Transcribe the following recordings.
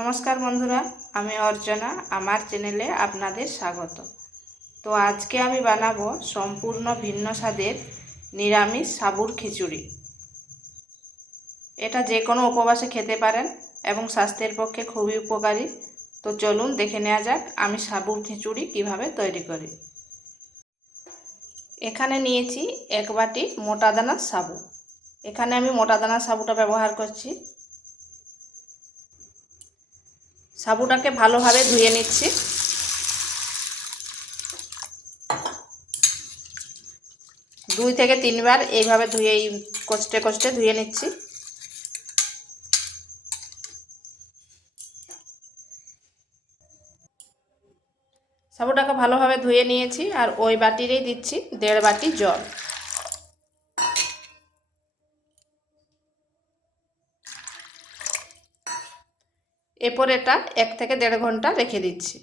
নমস্কার বন্ধুরা, আমি অর্চনা। আমার চ্যানেলে আপনাদের স্বাগত। তো আজকে আমি বানাবো সম্পূর্ণ ভিন্ন স্বাদের নিরামিষ সাবুর খিচুড়ি। এটা যে কোনো উপবাসে খেতে পারেন এবং স্বাস্থ্যের পক্ষে খুবই উপকারী। তো চলুন দেখে নেওয়া যাক আমি সাবুর খিচুড়ি কিভাবে তৈরি করি। এখানে নিয়েছি 1 বাটি মোটা দানার সাবু। এখানে আমি মোটা দানার সাবুটা ব্যবহার করছি। সাবুটাকে ভালোভাবে ধুয়ে নিচ্ছি। 2 থেকে 3 বার এইভাবে ধুয়ে কষ্টে কষ্টে ধুয়ে নিচ্ছি। সাবুটাকে ভালোভাবে ধুয়ে নিয়েছি আর ওই বাটিরেই দিচ্ছি 1.5 বাটি জল। এরপর এটা 1 থেকে 1.5 ঘন্টা রেখে দিচ্ছি,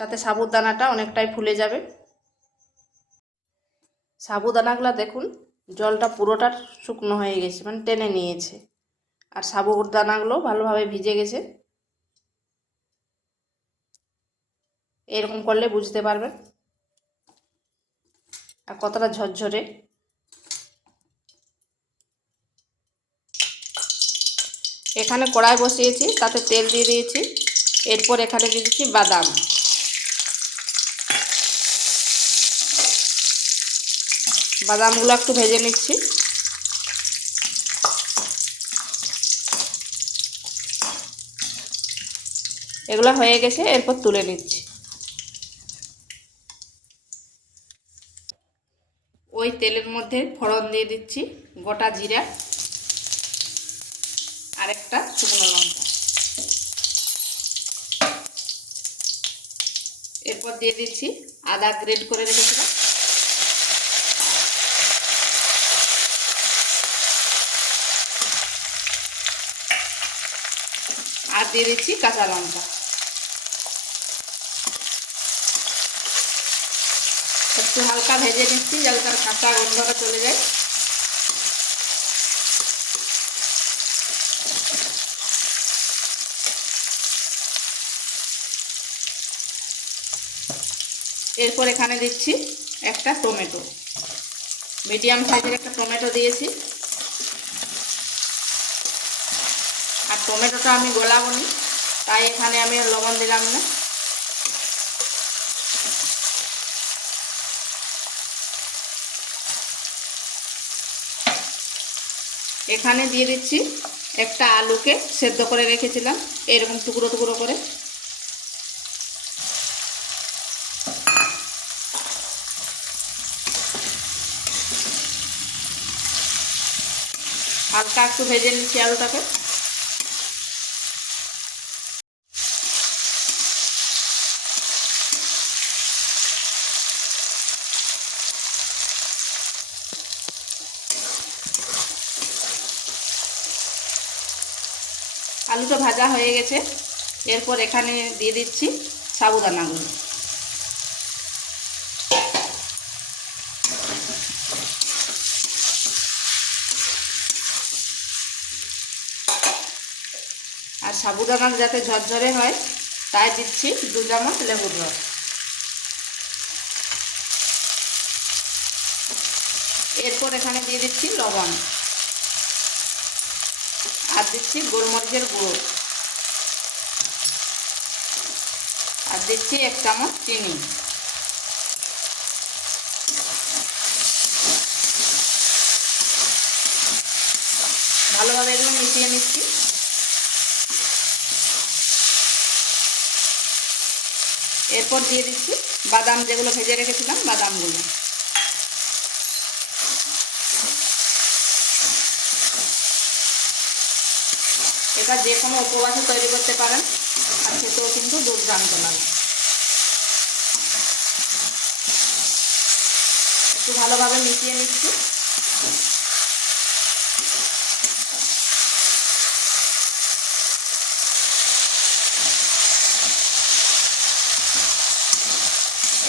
তাতে সাবুদানাটা অনেকটাই ফুলে যাবে। সাবুদানাগুলো দেখুন জলটা পুরোটা শুকনো হয়ে গেছে, মানে টেনে নিয়েছে, আর সাবুদানাগুলো ভালোভাবে ভিজে গেছে। এরকম করলে বুঝতে পারবেন আর কতটা ঝরঝরে। এখানে কড়াই বসিয়েছি, তাতে তেল দিয়ে দিয়েছি। এরপর এখানে দিয়ে দিচ্ছি বাদাম। বাদামগুলো একটু ভেজে নিচ্ছি। এগুলো হয়ে গেছে, এরপর তুলে নিচ্ছি। ওই তেলের মধ্যে ফোড়ন দিয়ে দিচ্ছি গোটা জিরা আর একটা শুকনো লঙ্কা। এরপর দিয়ে দিচ্ছি আদা গ্রেট করে রেখেছিলাম। আর দিয়ে দিচ্ছি কাঁচা লঙ্কা। একটু হালকা ভেজে নিচ্ছি যাতে তার কাঁচা গন্ধটা চলে যায়। এরপর এখানে দিচ্ছি একটা টমেটো, মিডিয়াম সাইজের একটা টমেটো দিয়েছি। আর টমেটোটা আমি গলাবো নি, তাই এখানে আমি লবণ দিলাম না। এখানে দিয়ে দিচ্ছি একটা আলুকে সেদ্ধ করে রেখেছিলাম, এরকম টুকরো টুকরো করে। হালকা একটু ভেজে নিচ্ছি আলুটাকে। আলুটা ভাজা হয়ে গেছে, এরপর এখানে দিয়ে দিচ্ছি সাবুদানাগুলো। আর সাবুদানা যাতে ঝরঝরে হয় তাই দিচ্ছি 2 চামচ লেবুর রস। এরপর এখানে দিয়ে দিচ্ছি লবণ আর দিচ্ছি গোলমরিচের গুঁড়ো আর দিচ্ছি 1 চামচ চিনি। ভালোভাবে এগুলো মিশিয়ে নিচ্ছি। এরপর দিয়ে দিচ্ছি বাদাম, যেগুলো ভেজে রেখেছিলাম বাদামগুলো। এটা যে কোনো উপবাসে তৈরি করতে পারেন আর খেতেও কিন্তু দুর্দান্ত লাগে। একটু ভালোভাবে মিশিয়ে নিচ্ছি।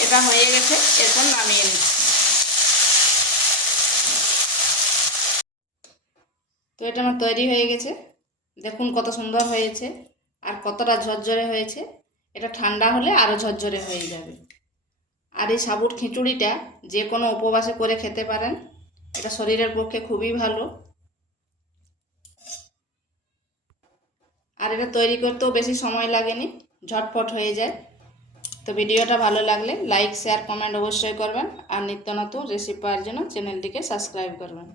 এটা হয়ে গেছে, এরপর নামিয়ে নিচ্ছি। তো এটা আমার তৈরি হয়ে গেছে, দেখুন কত সুন্দর হয়েছে আর কতটা ঝরঝরে হয়েছে। এটা ঠান্ডা হলে আরও ঝরঝরে হয়ে যাবে। আর এই সাবুর খিচুড়িটা যে কোনো উপবাসে করে খেতে পারেন, এটা শরীরের পক্ষে খুবই ভালো। আর এটা তৈরি করতেও বেশি সময় লাগেনি, ঝটপট হয়ে যায়। তো ভিডিওটা ভালো লাগলে লাইক শেয়ার কমেন্ট অবশ্যই করবেন, আর নিত্য নতুন রেসিপি পাওয়ার জন্য চ্যানেলটিকে সাবস্ক্রাইব করবেন।